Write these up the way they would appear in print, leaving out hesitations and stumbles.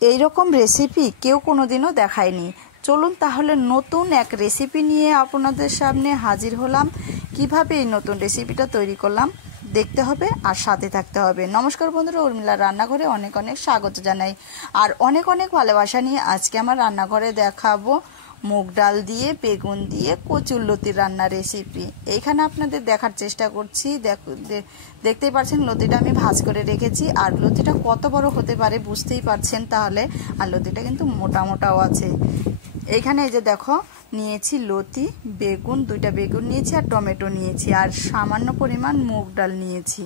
এই রকম রেসিপি কেউ কোনোদিনও দেখায়নি। চলুন তাহলে নতুন এক রেসিপি নিয়ে আপনাদের সামনে হাজির হলাম। কিভাবে এই নতুন রেসিপিটা তৈরি করলাম দেখতে হবে আর সাথে থাকতে হবে। নমস্কার বন্ধুরা, উর্মিলার রান্নাঘরে অনেক অনেক স্বাগত জানাই আর অনেক অনেক ভালোবাসা নিয়ে আজকে আমার রান্নাঘরে দেখাবো মুগ ডাল দিয়ে বেগুন দিয়ে কচুরলতি রান্নার রেসিপি। এইখানে আপনাদের দেখার চেষ্টা করছি। দেখতেই পাচ্ছেন লতিটা আমি ভাজ করে রেখেছি আর লতিটা কত বড় হতে পারে বুঝতেই পারছেন তাহলে। আর লতিটা কিন্তু মোটা মোটাও আছে। এইখানে এই যে দেখো নিয়েছি লতি, বেগুন, দুইটা বেগুন নিয়েছি আর টমেটো নিয়েছি আর সামান্য পরিমাণ মুগ ডাল নিয়েছি।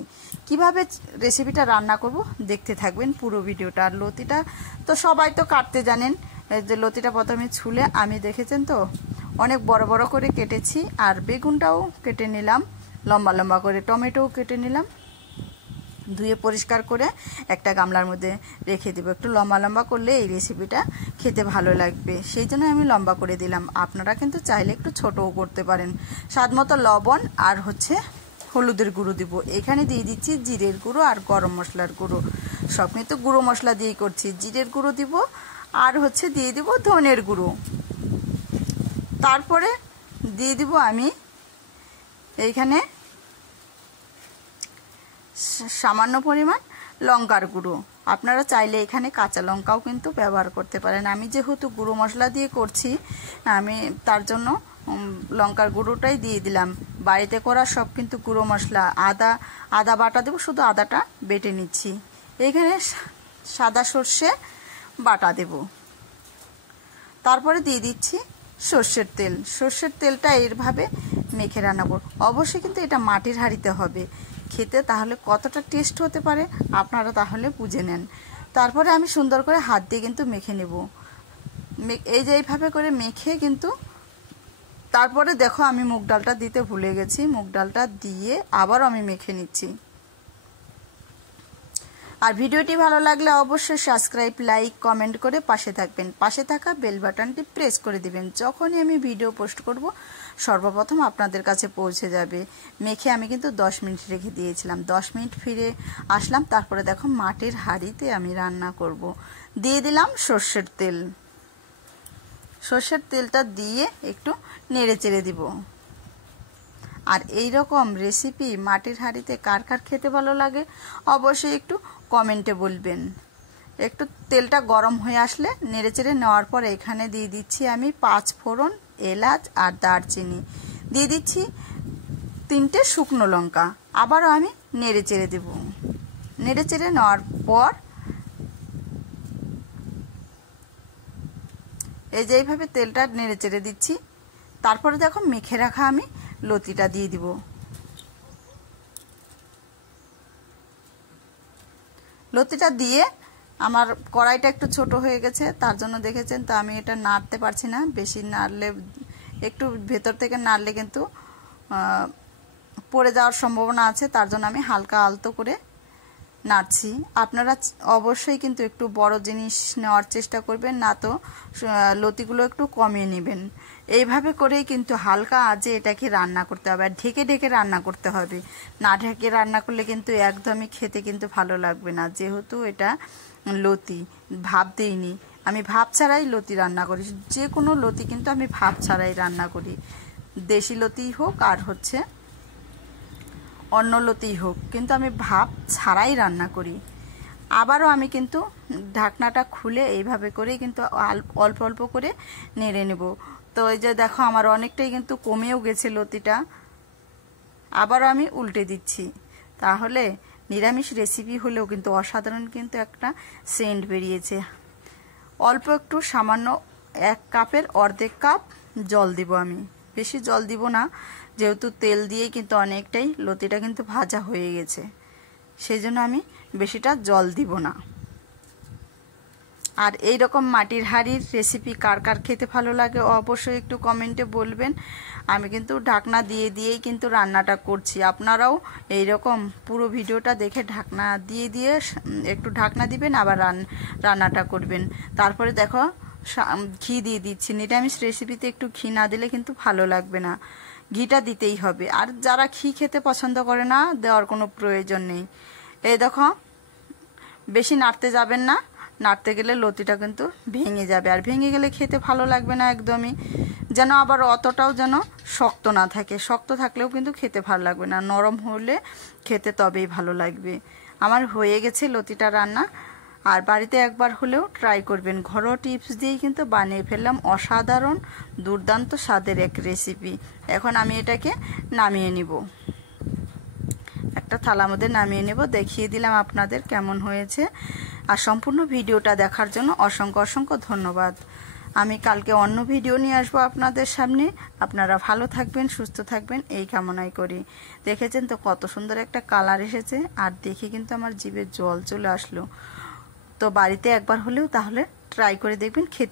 কিভাবে রেসিপিটা রান্না করব দেখতে থাকবেন পুরো ভিডিওটা। আর লতিটা তো সবাই তো কাটতে জানেন। এই যে লতিটা প্রথমে ছুলে আমি দেখেছেন তো অনেক বড় বড় করে কেটেছি আর বেগুনটাও কেটে নিলাম লম্বা লম্বা করে, টমেটোও কেটে নিলাম, ধুয়ে পরিষ্কার করে একটা গামলার মধ্যে রেখে দেবো। একটু লম্বা লম্বা করলে এই রেসিপিটা খেতে ভালো লাগবে, সেই জন্য আমি লম্বা করে দিলাম। আপনারা কিন্তু চাইলে একটু ছোটও করতে পারেন। স্বাদ মতো লবণ আর হলুদের গুঁড়ো দিব। এখানে দিয়ে দিচ্ছি জিরের গুঁড়ো আর গরম মশলার গুঁড়ো। সব কিন্তু গুঁড়ো মশলা দিয়েই করছি। জিরের গুঁড়ো দিব আর দিয়ে দিব ধনের গুঁড়ো। তারপরে দিয়ে দিব আমি এইখানে সামান্য পরিমাণ লঙ্কার গুঁড়ো। আপনারা চাইলে এখানে কাঁচা লঙ্কাও কিন্তু ব্যবহার করতে পারেন। আমি যেহেতু গুঁড়ো মশলা দিয়ে করছি আমি তার জন্য লঙ্কার গুঁড়োটাই দিয়ে দিলাম। বাড়িতে করা সব কিন্তু গুঁড়ো মশলা। আদা বাটা দেবো, শুধু আদাটা বেটে নিচ্ছি। এইখানে সাদা সর্ষে বাটা দেব। তারপরে দিয়ে দিচ্ছি সর্ষের তেল। সর্ষের তেলটা এইভাবে মেখে রান্না করব। অবশ্যই কিন্তু এটা মাটির হাঁড়িতে হবে খেতে, তাহলে কতটা টেস্ট হতে পারে আপনারা তাহলে বুঝে নেন। তারপরে আমি সুন্দর করে হাত দিয়ে কিন্তু মেখে নেব। এই যে এইভাবে করে মেখে কিন্তু তারপরে দেখো আমি মুগ ডালটা দিতে ভুলে গেছি। মুগ ডালটা দিয়ে আবারও আমি মেখে নিচ্ছি। আর ভিডিওটি ভালো লাগলে অবশ্যই সাবস্ক্রাইব, লাইক, কমেন্ট করে পাশে থাকবেন। পাশে থাকা বেল বাটনটি প্রেস করে দিবেন। যখনই আমি ভিডিও পোস্ট করব সর্বপ্রথম আপনাদের কাছে পৌঁছে যাবে। মেখে আমি কিন্তু 10 মিনিট রেখে দিয়েছিলাম। 10 মিনিট ফিরে আসলাম। তারপরে দেখো মাটির হাঁড়িতে আমি রান্না করব। দিয়ে দিলাম সর্ষের তেল। সর্ষের তেলটা দিয়ে একটু নেড়ে চেড়ে দিব। আর এই রকম রেসিপি মাটির হাঁড়িতে কার কার খেতে ভালো লাগে অবশ্যই একটু কমেন্টে বলবেন। একটু তেলটা গরম হয়ে আসলে নেড়েচেড়ে নেওয়ার পর এখানে দিয়ে দিচ্ছি আমি 5 ফোড়ন, এলাচ আর দারচিনি, দিয়ে দিচ্ছি 3টে শুকনো লঙ্কা। আবারও আমি নেড়েচেড়ে দেব। নেড়েচেড়ে নেওয়ার পর এই যে এইভাবে তেলটা নেড়েচেড়ে দিচ্ছি। তারপরে দেখো মেখে রাখা আমি লতিটা দিয়ে দিব। লতিটা দিয়ে আমার কড়াইটা একটু ছোট হয়ে গেছে, তার জন্য দেখেছেন তো আমি এটা নাড়তে পারছি না। বেশি নাড়লে একটু ভেতর থেকে নাড়লে কিন্তু পড়ে যাওয়ার সম্ভাবনা আছে, তার জন্য আমি হালকা আলতো করে নাড়ছি। আপনারা অবশ্যই কিন্তু একটু বড় জিনিস নেওয়ার চেষ্টা করবেন, না তো লতিগুলো একটু কমিয়ে নেবেন। এইভাবে করেই কিন্তু হালকা আঁচে এটাকে রান্না করতে হবে আর ঢেকে ঢেকে রান্না করতে হবে। না ঢেকে রান্না করলে কিন্তু একদমই খেতে কিন্তু ভালো লাগবে না। যেহেতু এটা লতি ভাপ দিইনি, আমি ভাপ ছাড়াই লতি রান্না করি। যে কোনো লতি কিন্তু আমি ভাপ ছাড়াই রান্না করি। দেশি লতি হোক আর অন্য লতিই হোক, কিন্তু আমি ভাপ ছাড়াই রান্না করি। আবারও আমি কিন্তু ঢাকনাটা খুলে এইভাবে করেই কিন্তু অল্প অল্প করে নেড়ে নেব। তো এই যে দেখো আমার অনেকটাই কিন্তু কমেও গেছে লতিটা। আবারও আমি উল্টে দিচ্ছি। তাহলে নিরামিষ রেসিপি হলেও কিন্তু অসাধারণ কিন্তু একটা সেন্ট বেরিয়েছে। অল্প একটু সামান্য 1 কাপের অর্ধেক কাপ জল দিব আমি, বেশি জল দিব না, যেহেতু তেল দিয়েই কিন্তু অনেকটাই লতিটা কিন্তু ভাজা হয়ে গেছে, সেই জন্য আমি বেশিটা জল দিব না। আর এই রকম মাটির হাঁড়ির রেসিপি কার কার খেতে ভালো লাগে অবশ্যই একটু কমেন্টে বলবেন। আমি কিন্তু ঢাকনা দিয়ে দিয়েই কিন্তু রান্নাটা করছি। আপনারাও এই রকম পুরো ভিডিওটা দেখে ঢাকনা দিয়ে দিয়ে একটু ঢাকনা দিবেন, আবার রান্নাটা করবেন। তারপরে দেখো ঘি দিয়ে দিচ্ছি। নিরামিষ রেসিপিতে একটু ঘি না দিলে কিন্তু ভালো লাগবে না, ঘিটা দিতেই হবে। আর যারা ঘি খেতে পছন্দ করে না, দেওয়ার কোনো প্রয়োজন নেই। এই দেখো বেশি নাড়তে যাবেন না, নাড়তে গেলে লতিটা কিন্তু ভেঙে যাবে, আর ভেঙে গেলে খেতে ভালো লাগবে না একদমই। যেন আবার অতটাও যেন শক্ত না থাকে, শক্ত থাকলেও কিন্তু খেতে ভালো লাগবে না, নরম হলে খেতে তবেই ভালো লাগবে। আমার হয়ে গেছে লতিটা রান্না। আর বাড়িতে একবার হলেও ট্রাই করবেন, ঘরোয়া টিপস দিয়েই কিন্তু বানিয়ে ফেললাম অসাধারণ দুর্দান্ত স্বাদের এক রেসিপি। এখন আমি এটাকে নামিয়ে নিব, একটা থালার মধ্যে নামিয়ে নেব। দেখিয়ে দিলাম আপনাদের কেমন হয়েছে। আর সম্পূর্ণ ভিডিওটা দেখার জন্য অসংখ্য অসংখ্য ধন্যবাদ। আমি কালকে অন্য ভিডিও নিয়ে আসবো আপনাদের সামনে। আপনারা ভালো থাকবেন, সুস্থ থাকবেন এই কামনাই করি। দেখেছেন তো কত সুন্দর একটা কালার এসেছে, আর দেখে কিন্তু আমার জিভে জল চলে আসলো। তো বাড়িতে একবার হলেও তাহলে ট্রাই করে দেখবেন, খেতে